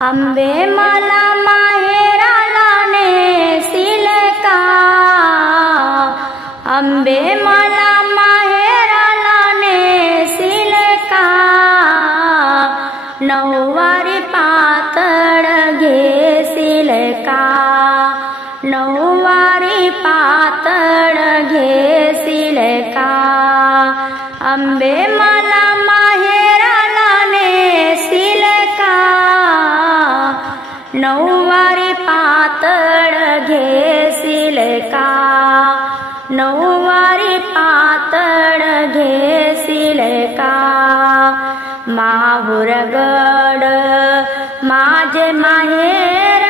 आंबे मला माहेराला नेसील का, आंबे मला माहेराला नेसील का, नऊवारी पातळ घेसील का, नऊवारी पातळ घेसील का, आंबे मला माहेराला नेसील का, नऊवारी पातळ घेसील का, नऊवारी पातळ घेसील का, माहुरगड माझे माहेर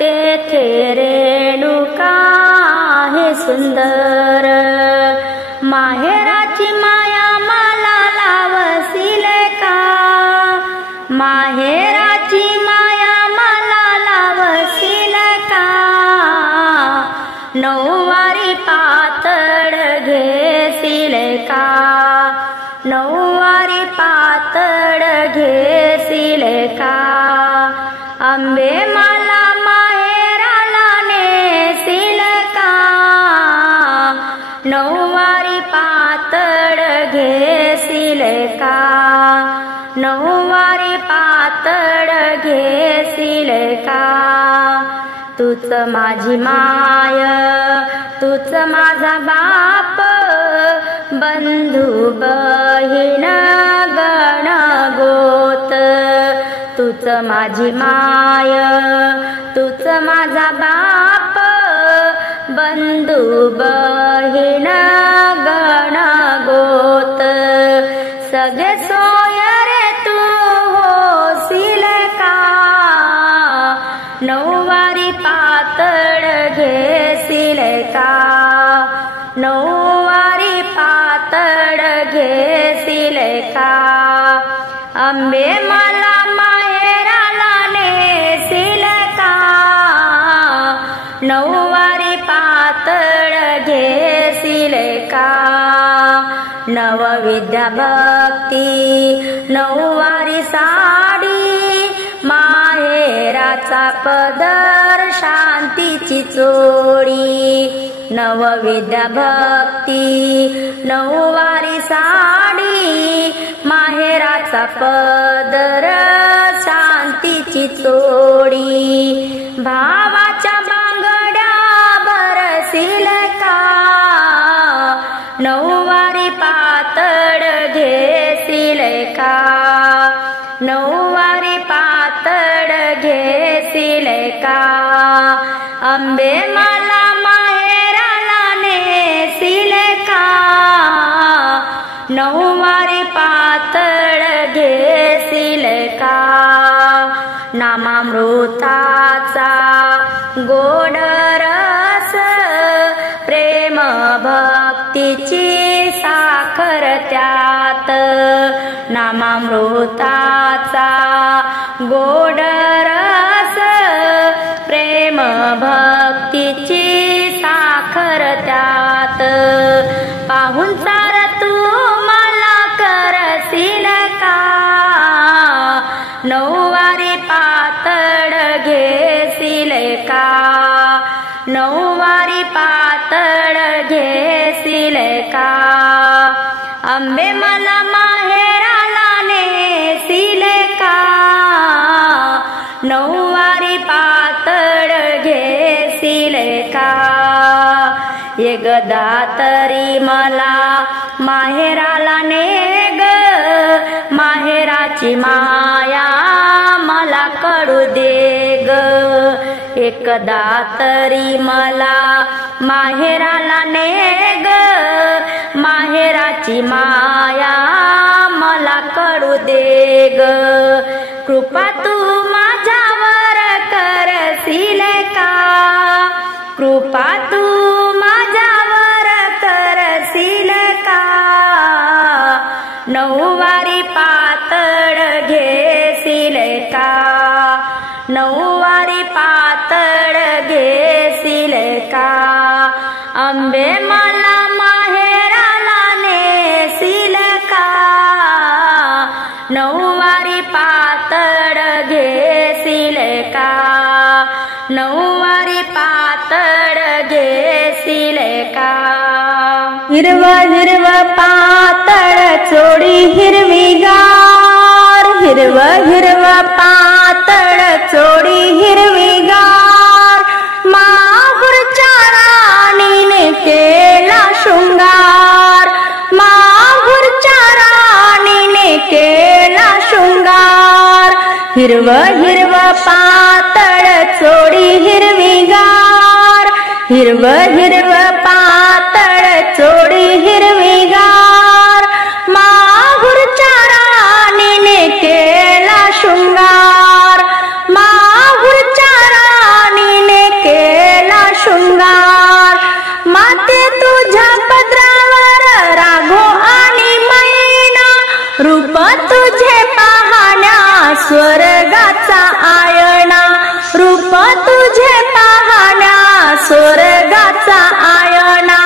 तेथे रेणुका हे सुंदर, माहेराची माया मला लावसील का, माहेराची माया मला लावसील का, नऊवारी पातळ घेसील का, नऊवारी पातळ घेसील का, आंबे मला माहेराला नेसील का, नऊवारी पातळ घेसील का, नऊवारी पातळ घेसील का, तूच माझी माय तूच माझा बाप, बंधू बहीण गण गोत, तूच माझी माय तूच माझा बाप, बंधू बहीण गण गोत, सगळे सोयरे तू होसील का, नऊवारी पातळ घेसील का, नऊवारी पातळ घेसील का, आंबे मला माहेराला नेसील का, नऊवारी पातळ घेसील का, नवविद्या भक्ती नऊवारी साडी, माहेराचा पदर शांतीची चोळी, नवविद्या भक्ती नऊवारी साडी, माहेराचा पदर शांतीची चोळी, भावाच्या बांगड्या भरसील का, नऊवारी पातळ घेसील का, नऊवारी पातळ घेसील का, आंबे मला माहेराला नेसील का, नऊवारी पातळ घेसील का, नामामृताचा गोड रस, प्रेम भक्तीची साखर त्यात, नामामृताचा गोड रस, प्रेम भक्तीची साखर त्यात, पाहून सार तू मला करसील का, नऊवारी पातळ घेसील का, नऊवारी पातळ घेसील का, आंबे मला माहेराला नेसील का, नऊवारी पातळ घेसील का, ये गदा तरी मला माहेराला नेग, माहेराची माया मला कळू दे ग, एकदा तरी मला माहेराला नेग, माहेराची माया मला कळू दे ग, कृपा तू माझ्यावर करसील का, कृपा तू माझ्यावर करसील का, नऊवारी पातळ घेसील का, नऊवारी पातळ घेसील का, आंबे मला माहेराला नेसील का, नऊवारी पातळ घे नऊवारी पातळ घेसिले का हिरवा हिरवा पातळ चोळी हिरवीगार हिरवा हिरवा पातळ चोळी हिरवीगार माहुरच्या राणीने केला शृंगार माहुरच्या राणीने केला शृंगार हिरवा हिरवा पातळ चोळी हिरवीगार हिरवा हिरवा पातळ चोळी हिरवीगार माहुरच्या राणीने केला शृंगार माहुरच्या राणीने केला शृंगार माते तुझ्या पदरावर राघो आणि मैना रूप तुझे पाहण्या स्वर्गाचा आयना रूप तुझे पाहण्या स्वर्गाचा आयना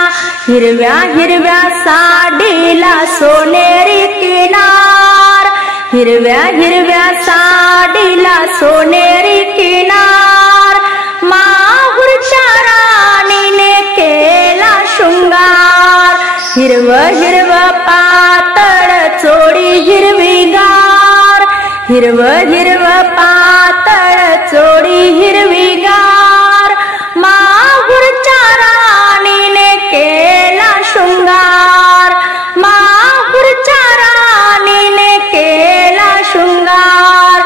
हिरव्या हिरव्या साडीला सोनेरी किनार हिरव्या हिरव्या साडीला सोनेरी किनार माहुरच्या राणीने केला शृंगार हिरवं हिरवं पातळ चोळी हिरवीगार हिरवं हिरवं पातळ चोळी हिरवीगार माहुरच्या राणीने केला शृंगार माहुरच्या राणीने केला शृंगार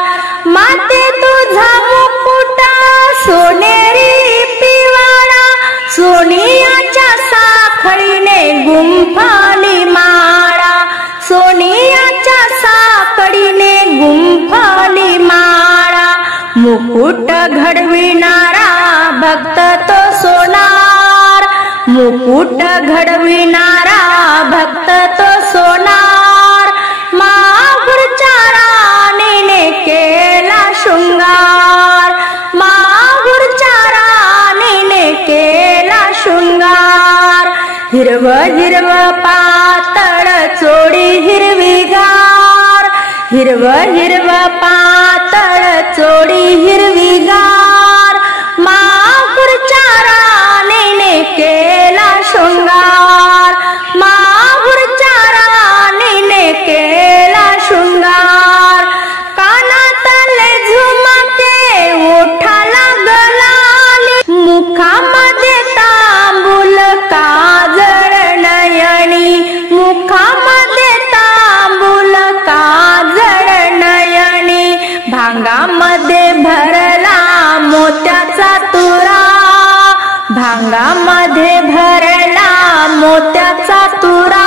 माते तुझा मुकुट सोनेरी पिवाळा सोनियाच्या साखळीने गुंफाली माळा सोनियाच्या साखळीने गुंफाली माळा मुकुट घडविणारा भक्त तो सोनार मुकुट घडविणारा भक्त तो सोनार माहुरच्या राणीने केला शृंगार माहुरच्या राणीने केला शृंगार हिरवं हिरवं पातळ चोळी हिरवीगार हिरवं हिरवं पातळ चोळी हिरवीगार माहुरच्या राणीने केला शृंगार माहुरच्या राणीने केला शृंगार कानातले झुमके ओठाला गलाली मुखामध्ये तांबूल काजळ नयनी मुखामध्ये तांबूल काजळ नयनी भांगामध्ये भरला मोत्याचा तुरा भांगामध्ये भरला मोत्याचा तुरा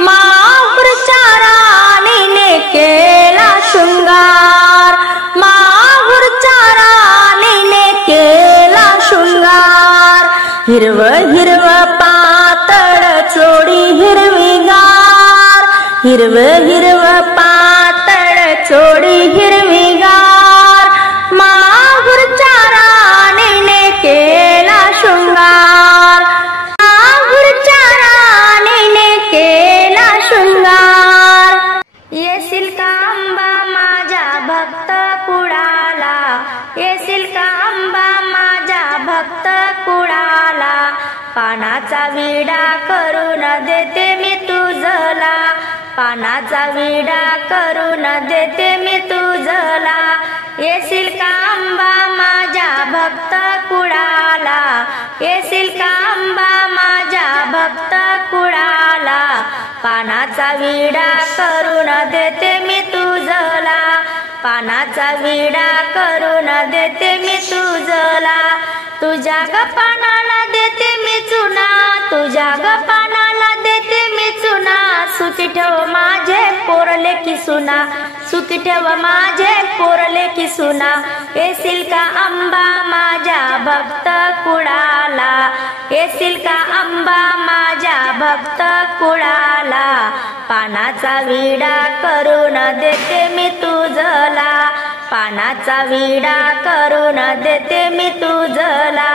माहुरच्या राणीने केला शृंगार माहुरच्या राणीने केला शृंगार हिरवं हिरवं पातळ चोळी हिरवीगार हिरवं हिरवं पातळ चोळी हिरवीगार माहुरच्या राणीने केला शृंगार माहुरच्या राणीने केला शृंगार येशील का अंबा माझ्या भक्त कुळाला येशील का अंबा माझ्या भक्त कुळाला पानाचा विडा करून देते मी तुझला पानाचा विडा करून देते मी तुझला येशील का अंबा माझ्या भक्त कुळाला येशील का अंबा माझ्या भक्त कुळाला पानाचा विडा करून देते मी तुझला पानाचा विडा करून देते मी तुझला तुझ्या ग पानाला देते मी चुना तुझ्या ग पानाला देते मी चुना सुखी ठेव माझे पोरले की सुना सुखी ठेव माझे पोरले की सुना येशील का अंबा माझ्या भक्त कुळाला येशील का अंबा माझ्या भक्त कुळाला पानाचा विडा करून देते मी तुझला पानाचा विडा करून देते मी तुझला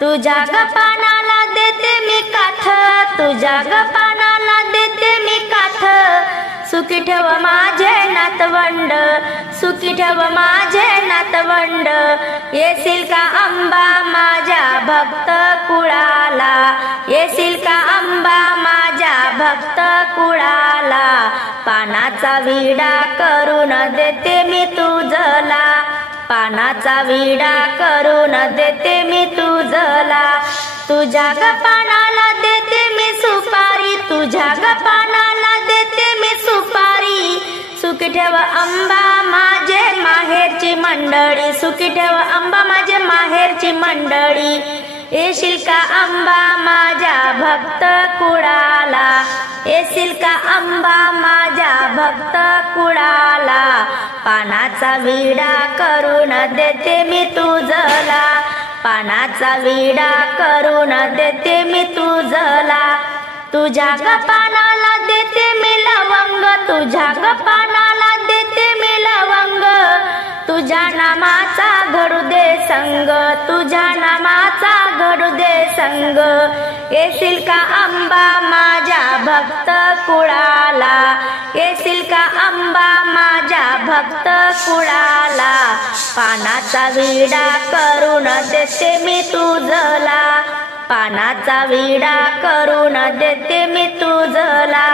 तुझ्या ग पानाला देते मी काठ तुझ्या ग पानाला देते मी काठ सुखी ठेव माझे नातवंड सुखी ठेव माझे नातवंड दंड येशील का अंबा माझ्या भक्त कुळाला येशील का अंबा माझ्या भक्त कुळाला पानाचा विडा करून देते मी तुझला पानाचा विडा करून देते मी तुझला तुझ्या ग पानाला देते मी सुपारी तुझ्या ग पानाला देते मी सुपारी सुखी ठेव अंबा माझे माहेरची मंडळी सुखी ठेव अंबा माझे माहेरची मंडळी येशील का अंबा माझ्या भक्त कुळाला येशील का अंबा माझ्या भक्त कुळाला पानाचा विडा करून देते मी तुझला पानाचा विडा करून देते मी तुझला तुझ्या ग पानाला देते मी लवंग तुझ्या ग पानाला देते मी लवंग तुझ्या नामाचा घडू दे संग तुझ्या नामाचा घडू दे संग येशील का अंबा माझ्या भक्त कुळाला येशील का अंबा माझ्या भक्त कुळाला पानाचा विडा करून देते मी तुझला पानाचा विडा करून देते मी तुझला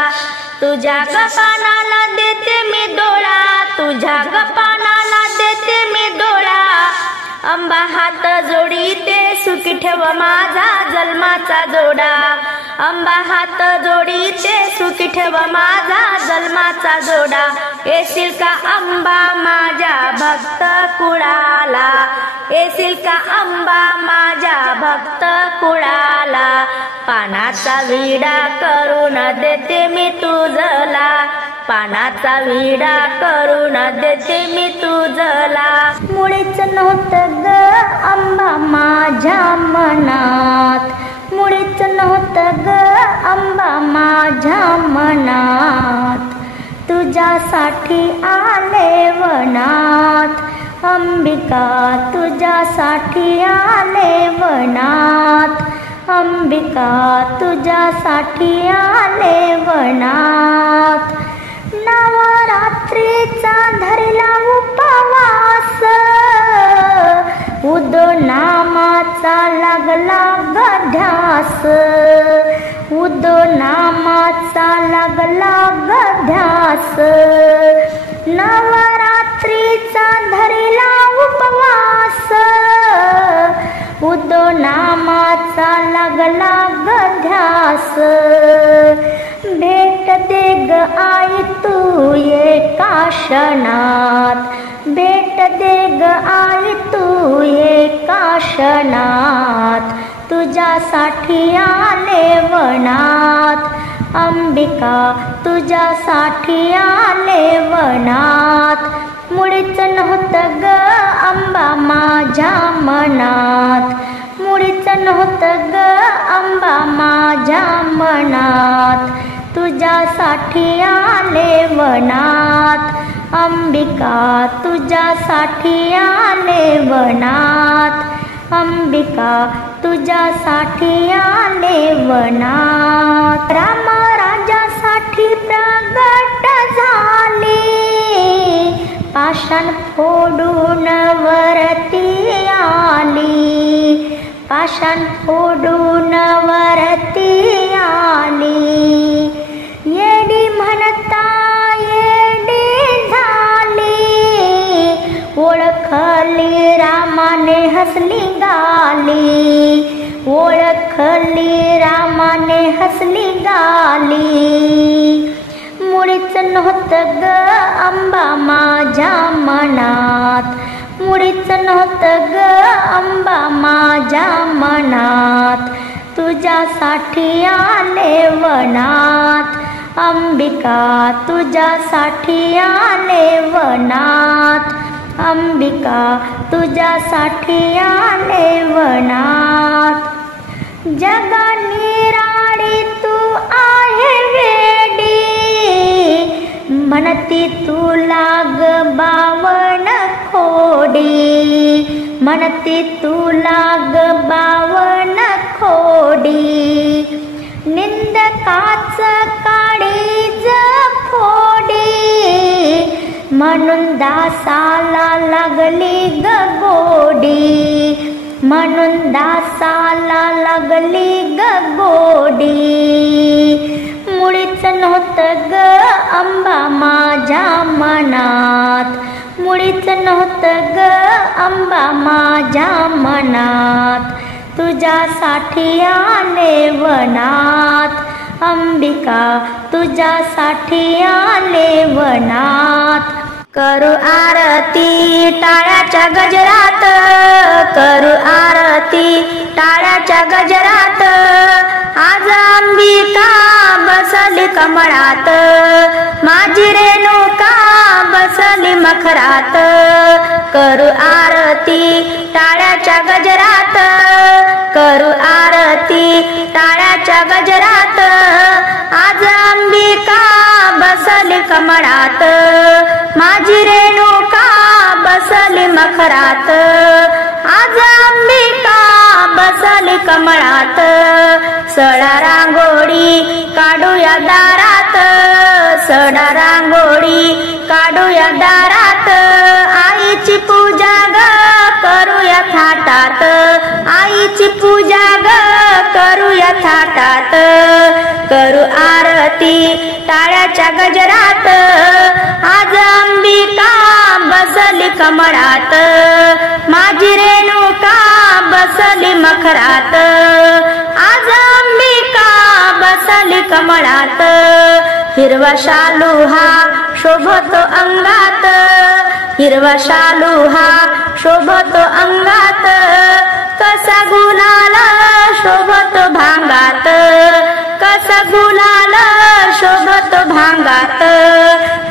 तुझ्या ग पानाला देते मी डोळा तुझ्या ग पानाला देते मी डोळा अंबा हात जोडीते सुखी ठेव माझा जन्माचा जोडा अंबा हात जोडीते सुखी ठेव माझा जन्माचा जोडा येशील का अंबा माझ्या भक्त कुळाला येशील का अंबा माझ्या भक्त कुळाला पानाचा विडा करून देते मी तुझला पानाचा विडा करून देते मी तुझला मुळीच नव्हतं ग अंबा माझ्या मनात मुळीच नव्हतं ग अंबा माझ्या मनात तुझ्यासाठी आले वनात अंबिका तुझ्यासाठी आले वनात अंबिका तुझ्यासाठी आले वनात नवरात्रीचा धरला उपवास उदो नामाचा लागला गध्यास उदो नामाचा लागला गध्यास नवरात्रीचा धरला उपवास उदो नामाचा लागला गध्यास भेट दे ग आई तू एका क्षणात भेट दे ग आई तू एका क्षणात तुझ्यासाठी आले वनात अंबिका तुझ्यासाठी आले वनात मुळीच नव्हतं ग अंबा माझ्या मनात मुळीच नव्हतं ग अंबा माझ्या मनात तुझ्यासाठी आले वनात अंबिका तुझ्यासाठी आले वनात अंबिका तुझ्यासाठी आले वनात राम राजासाठी प्रगट झाली पाषाण फोडून वरती आली पाषाण फोडून वरती आली येडी म्हणता येडी झाली ओळखली रामाने हसली गाली ओळखली रामाने हसली गाली मुळीच नव्हतं ग अंबा माझ्या मनात मुळीच नव्हतं ग अंबा माझ्या मनात तुझ्यासाठी आले वनात अंबिका तुझ्यासाठी आले वनात अंबिका तुझ्यासाठी आले वनात जगा निराळी तू आहे वेडी म्हणती तुला ग बावन खोडी म्हणती तुला ग बावन खोडी निंदकाच काळीज फोडी म्हणून दासाला लागली ग गोडी म्हणून दासाला लागली ग गोडी. मुळीच नव्हतं ग अंबा माझ्या मनात, मुळीच नव्हतं ग अंबा माझ्या मनात. तुझ्यासाठी आले वनात अंबिका, तुझ्यासाठी आले वनात. करू आरती टाळ्याच्या गजरात, करू आरती टाळ्याच्या गजरात. आज अंबिका बसली कमळात, माझी रेणुका बसली मखरात. करू आरती टाळ्याच्या गजरात, करू आरती टाळ्याच्या गजरात. आज अंबिका बसली कमळात, माझी रेणुका बसली मखरात. आज अंबिका बसली कमळात. सडा रांगोळी काढूया दारात, सडा रांगोळी काढूया दारात. आईची पूजा ग करूया थाटात, आईची पूजा ग करूया थाटात. करू आरती टाळ्याच्या गजरात, आज अंबिका बसली कमळात, माझी रेणुका बसली मखरात. आज अंबिका बसली कमळात. हिरवा शालू हा शोभतो अंगात, हिरवा शालू हा शोभतो अंगात. कसा गुलाल शोभतो भांगात, कसा गुलाल शोभतो भांगात.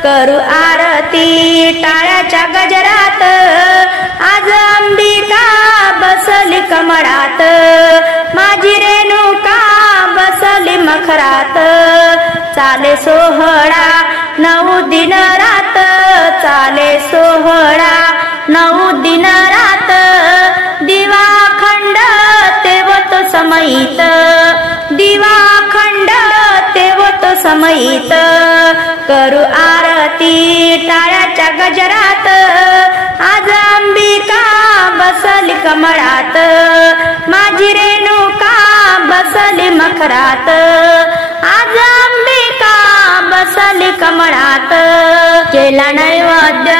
करू आरती टाळ्याच्या गजरात, आज अंबिका बसली कमळात, माझी रेणुका बसली मखरात. चाले सोहळा 9 दिन रात, चाले सोहळा 9 दिन रात. दिवा खंड तेवत समयित, दिवा खंड तेवत समयित. करू आरती टाळ्याच्या गजरात, आज अंबिका बसली कमळात, माझी रेणुका बसली मखरात. आज अंबिका बसली कमळात. केला नैवेद्य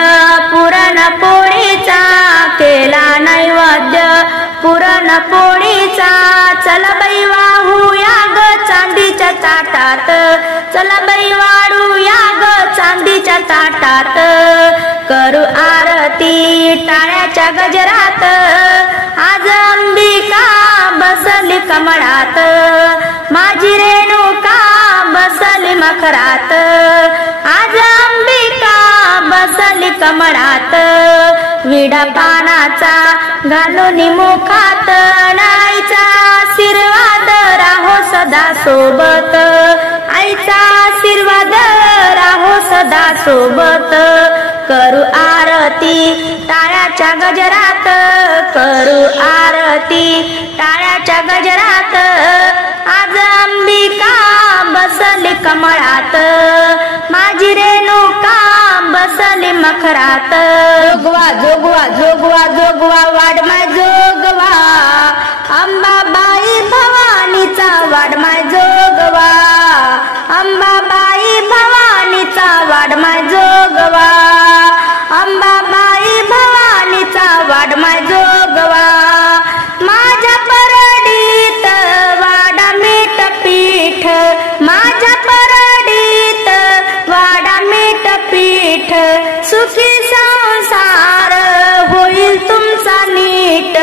पुरणपोळीचा, केला नैवेद्य पुरणपोळीचा. चला बाई वाहूया ग चांदीच्या ताटात, चला बाई वाढूया ग चांदीच्या ताटात. करू आरती टाळ्याच्या गजरात, आज अंबिका बसली कमळात, माझी रेणुका बसली मखरात. आज अंबिका बसली कमळात. विडा पानाचा घालून मुखात, आईचा आशीर्वाद राहो सदा सोबत, आईचा आशीर्वाद राहो सदा सोबत. करू आरती टाळ्याच्या गजरात, करू आरती टाळ्याच्या गजरात. आज अंबिका बसली कमळात, माझी रेणुका बसली मखरात. जोगवा जोगवा जोगवा जोगवा वाडमाय जोगवा, अंबाबाई भवानीचा वाडमाय जोगवा, अंबाबाई भवानीचा वाडमाय जोगवा, अंबाबाई भवानीचा वाडमाय जोगवा. माझ्या परडीत वाडा मीठ पीठ, माझ्या परडीत वाडा मीठ पीठ. सुखी संसार होईल तुमचा नीट,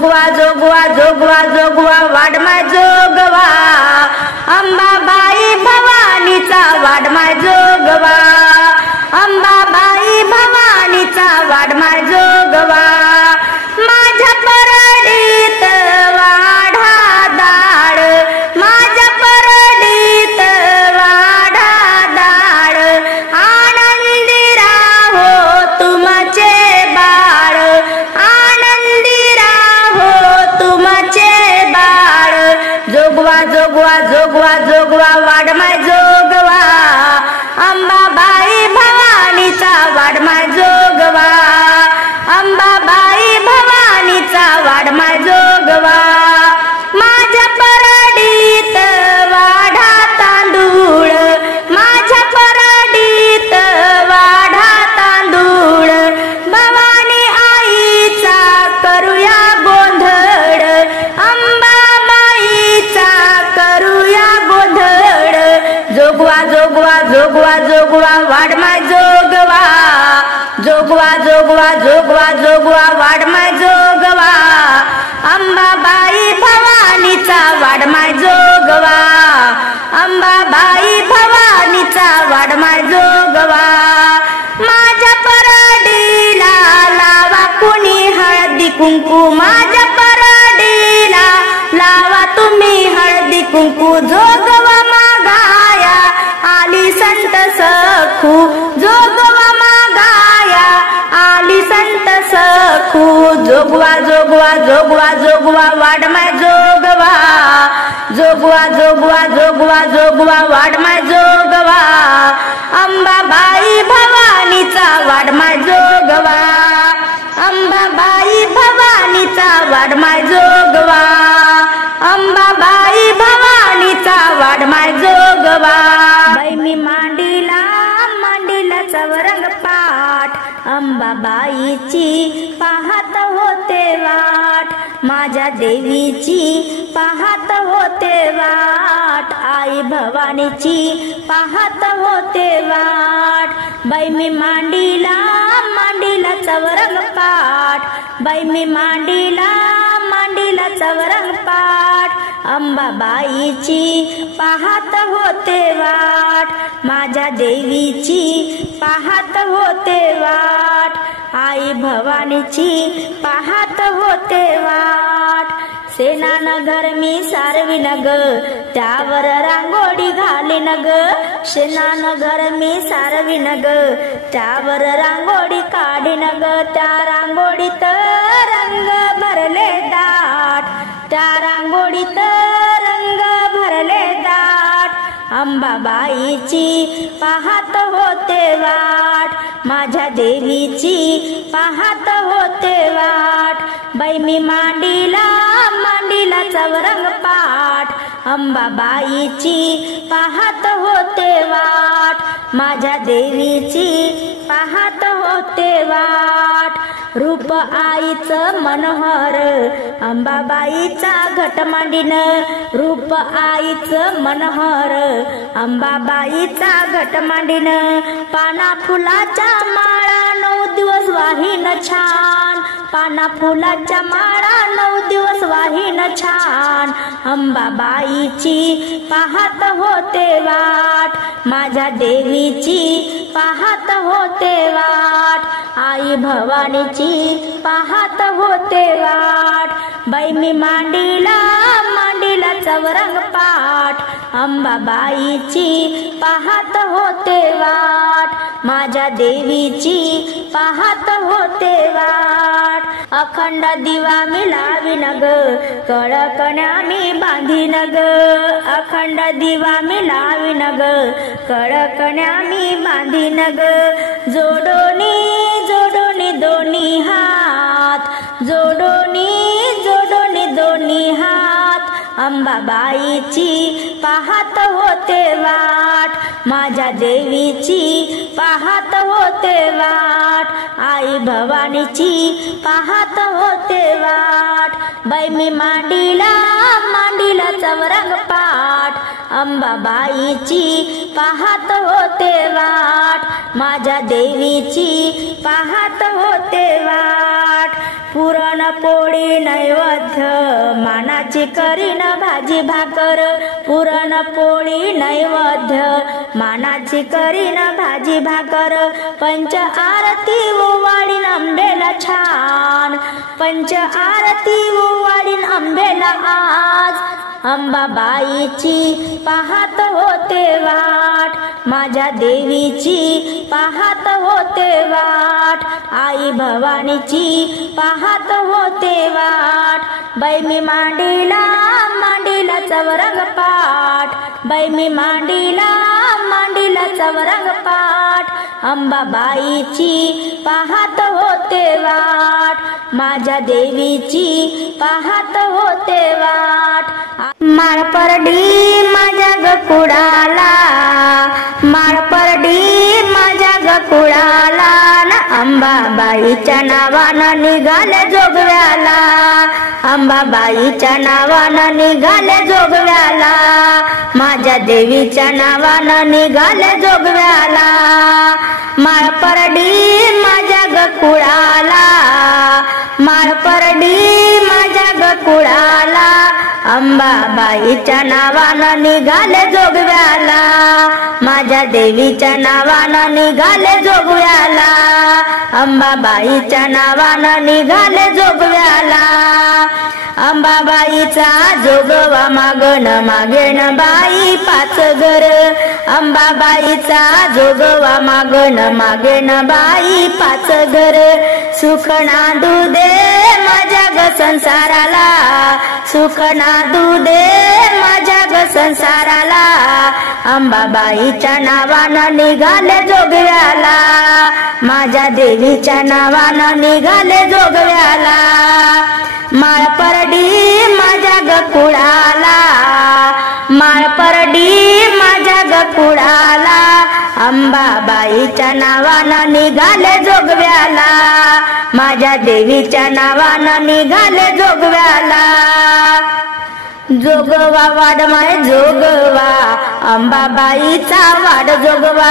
जोगवा जोगवा जोगवा जोगवा वाडमाय जोगवा अंबाबाई भवानीचा वाडमाय जोगवा अंबाबाई भवानीचा वाडमाय जोगवा माझ्या परडीत वाढा दाड माझ्या परडीत वाढा दाड आनंदी राहो तुमचे बाळ आनंदी राहो तुमचे बाळ जोगवा जोगवा जोगवा जोगवा वाडमाय जोगवा अंबाबाई भवानीचा वाडमाय जोगवा अंबाबाई भवानीचा वाडमाय जोगवा माझ्या परडीत वाढा तांदूळ माझ्या परडीत वाढा तांदूळ भवानी आईचा करूया गोंधळ अंबाबाईचा करूया गोंधळ जोगवा जोगवा जोगवा जोगवा वाडमाय जोगवा जोगवा जोगवा जोगवा जोगवा वाडमाय जोगवा अंबाबाई भवानीचा वाडमाय जोगवा अंबाबाई भवानीचा वाडमाय जोगवा माझ्या परडीला लावा कुणी हळदी कुंकू माझ्या परडीला लावा तुम्ही हळदी कुंकू जोगवा मागाया आली संत सखू जोगवा मागाया आली संत सखू जोगवा जोगवा जोगवा जोगवा वाडमाय जोगवा जोगवा जोगवा जोगवा जोगवा वाडमाय जोगवा अंबाबाई भवानीचा वाडमाय जोगवा अंबाबाई भवानीचा वाडमाय जोगवा अंबाबाई भवानीचा वाडमाय जोगवा बाई मी मांडीला मांडीला चवरंग पाठ अंबाबाईची पाहत होते वाट माझ्या देवीची पाहत होते वाट आई भवानीची पाहत होते वाट बाई मी मांडीला मांडीला चवरंग पाठ बाई मी मांडीला मांडीला चवरंग पाठ अंबाबाईची पाहत होते वाट माझ्या देवीची पाहत होते वाट आई भवानीची पाहत होते वाट सेनानं घर मी सारविन ग त्यावर रांगोळी घालीन ग शेणानं घर मी सारविन ग त्यावर रांगोळी काढीन ग त्या रांगोळीत रंग भरले दाट त्या रांगोळीत रंग भरले दाट अंबाबाईची पाहत होते वाट माझ्या देवीची पाहत होते वाट बाई मी मांडीला मांडीला चवरंग पाठ अंबाबाईची पाहत होते वाट माझ्या देवीची पाहत होते वाट रूप आईचं मनोहर अंबाबाईचा घट मांडीन रूप आईचं मनोहर अंबाबाईचा घट मांडीन पाना फुलाच्या माळा 9 दिवस वाहीन छान पाना फुलाच्या माळा 9 दिवस वाहीन छान अंबाबाईची पाहत होते वाट माझ्या देवीची पाहत होते वाट आई भवानीची पाहत होते वाट बाई मी मांडीला मांडीला चवरंग पाठ अंबाबाईची पाहत होते वाट माझ्या देवीची पाहत होते वाट अखंड दिवा मी लावीन ग कळकण्या मी बांधीन ग अखंड दिवा मी लावीन ग कळकण्या मी बांधीन ग जोडोनी जोडोनी दोन्ही हात जोडोनी जोडोनी दोन्ही हात अंबाबाईची पाहत होते वाट माझ्या देवीची पाहत होते वाट आई भवानीची पाहत होते वाट बाई मी मांडीला मांडीला चवरंग पाठ अंबाबाईची पाहत होते वाट माझ्या देवीची पाहत होते वाट पुरणपोळी नैवेद्य मानाची करीन भाजी भाकर पुरण पोळी नैवेद्य मानाची करीन भाजी भाकर पंच आरती ओवाळीन आंबेला छान पंच आरती ओवाळीन आंबेला आज अंबाबाईची पाहत होते वाट माझ्या देवीची पाहत होते वाट आई भवानीची पाहत होते वाट बाई मी मांडीला चवरंग पाठ बाई मी मांडीला चवरंग पाठ अंबाबाईची पाहत होते वाट माझ्या देवीची पाहत होते वाट माळपरडी माझ्या गकुडाला माळपरडी माझ्या गकुडाला न अंबाबाईच्या नावानं निघाले जोगव्याला अंबाबाईच्या नावानं निघाले जोगव्याला माझ्या देवीच्या नावानं निघाले जोगव्याला माळपरडी माझ्या गकुडाला माळपरडी माझ्या गकुडाला अंबाबाईच्या नावानं निघाले जोगव्याला माझ्या देवीच्या नावानं निघाले जोगव्याला अंबाबाईच्या नावानं निघाले जोगव्याला अंबाबाईचा जोगवा मागण मागेन बाई पाच घर अंबाबाईचा जोगवा मागण मागेन बाई पाच घर सुख नांदू दे माझ्या ग संसाराला सुख नांदू दे माझ्या ग संसाराला अंबाबाईच्या नावानं निघाले जोगव्याला माझ्या देवीच्या नावानं निघाले जोगव्याला माळपरडी माझ्या गकुडाला माळपरडी माझ्या गकुडाला अंबाबाईच्या नावानं निघाले जोगव्याला माझ्या देवीच्या नावानं निघाले जोगव्याला जोगवा वाड माय जोगवा अंबाबाईचा वाड जोगवा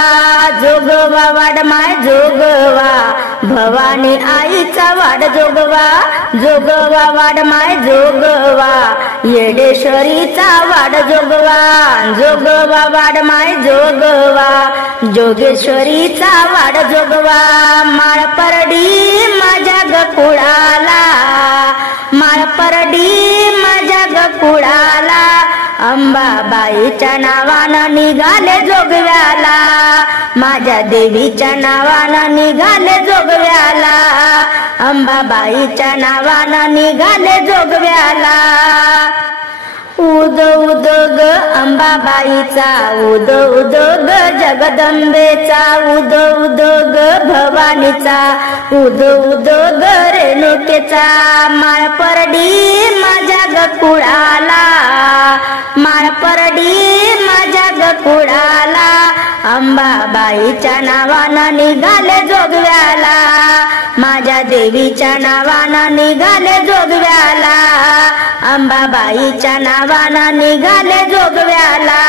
जोगवा वाड माय जोगवा भवानी आईचा वाड जोगवा जोगवा वाड माय जोगवा येडेश्वरीचा वाड जोगवा जोगवा वाड माय जोगवा जोगेश्वरीचा वाड जोगवा माळपरडी माझ्या गकुडाला माळपरडी माझ्या गकुडाला अंबाबाईच्या नावानं निघाले जोगव्याला माझ्या देवीच्या नावानं निघाले जोगव्याला अंबाबाईच्या नावानं निघाले जोगव्याला उद उद ग अंबाबाईचा उद उद ग जगदंबेचा उद उद ग भवानीचा उद उद ग रेणुकेचा माळपरडी माझ्या गकुडाला माळपरडी माझ्या गकुडाला अंबाबाईच्या नावानं निघाले जोगव्याला माझ्या देवीच्या नावानं निघाले जोगव्याला अंबाबाईच्या नावानं निघाले जोगव्याला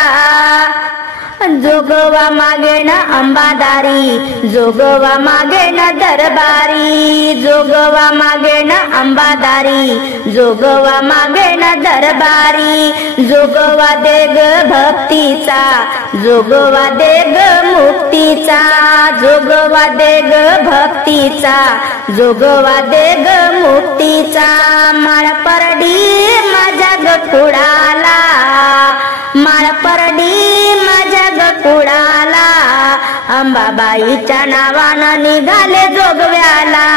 जोगवा मागेन अंबादारी जोगवा मागेन दरबारी जोगवा मागेन अंबादारी जोगवा मागेन दरबारी जोगवा देग भक्तीचा जोगवा देग मुक्तीचा जोगवा देग भक्तीचा जोगवा देग मुक्तीचा माळपरडी माझ्या गकुडाला माळपरडी माझ्या गकुडाला अंबाबाईच्या नावानं निघाले जोगव्याला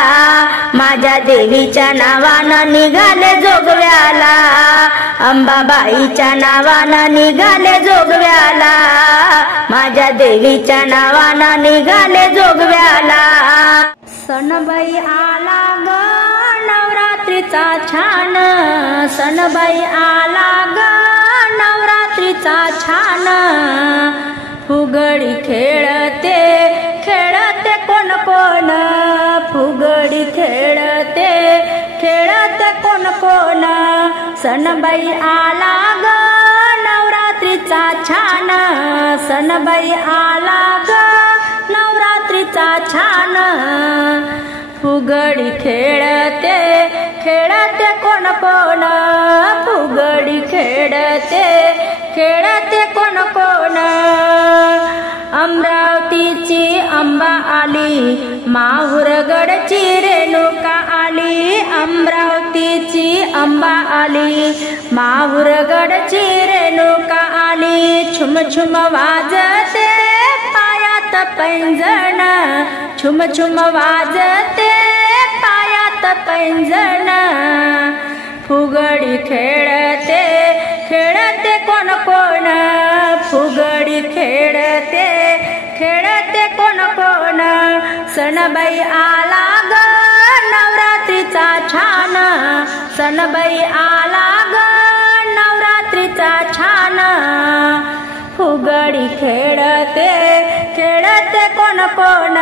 माझ्या देवीच्या नावानं निघाले जोगव्याला अंबाबाईच्या नावानं निघाले जोगव्याला माझ्या देवीच्या नावानं निघाले जोगव्याला सणबाई आला ग नवरात्रीचा छान सणबाई आला ग नवरात्रीचा छान फुगडी खेळते खेळते कोण कोण फुगडी खेळते खेळते कोण कोण सणबाई आला ग नवरात्रीचा छान सणबाई आला ग नवरात्रीचा छान फुगडी खेळते खेळते कोण कोण फुगडी खेळते खेळते कोण कोण अमरावतीची अंबा आली माहुरगडची रेणुका आली अमरावतीची अंबा आली माहुरगडची रेणुका आली छुम छुम वाजते पायात पैंजण छुम छुम वाजते पायात पैंजण फुगडी खेळते खेळते कोण कोण फुगडी खेळते खेळते कोण कोण सणबाई आला ग नवरात्रीचा छान सणबाई आला ग नवरात्रीचा छान फुगडी खेळते खेळते कोण कोण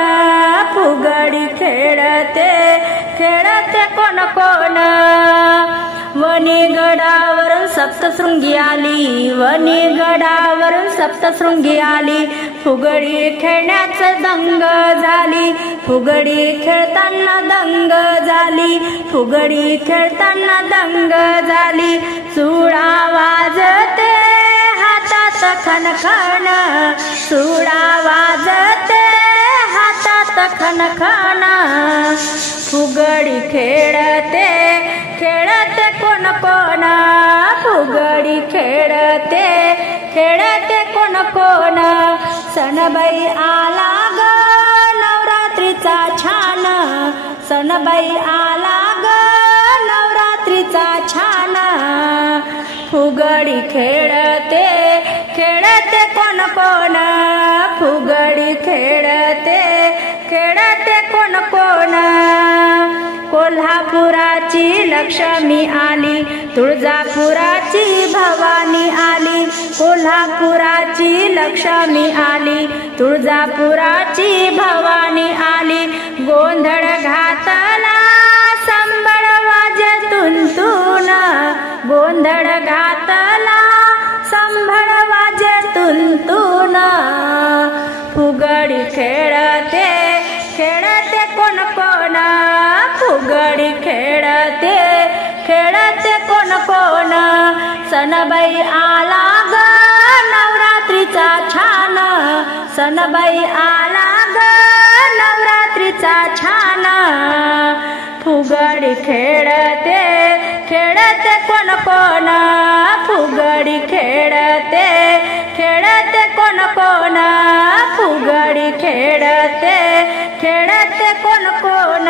फुगडी खेळते खेळते कोण कोण वनीगडावरून सप्तशृंगी आली वनीगडावरून सप्तशृंगी आली फुगडी खेळण्याचं दंग झाली फुगडी खेळताना दंग झाली फुगडी खेळताना दंग झाली सुळा वाजते हातात खणखण सुळा वाजते हातात खणखण फुगडी खेळते खेळते कोण कोण फुगडी खेळते खेळते कोण कोण सणबाई आला ग नवरात्रीचा छान सणबाई आला ग नवरात्रीचा छान फुगडी खेळते खेळते कोण कोण फुगडी खेळते खेळते कोण कोण कोल्हापुराची लक्ष्मी आली तुळजापुराची भवानी आली कोल्हापुराची लक्ष्मी आली तुळजापुराची भवानी आली गोंधळ घातला संबळ वाजे तुंतून गोंधळ घातला संबळ वाजे तुंतून फुगडी खेळते खेळते कोण कोण फुगडी खेळते खेळते कोण कोण सणबाई आला ग नवरात्रीचा छान सणबाई आला ग नवरात्रीचा छान फुगडी खेळते खेळते कोण कोण फुगडी खेळते खेळते कोण कोण फुगडी खेळते खेळते कोण कोण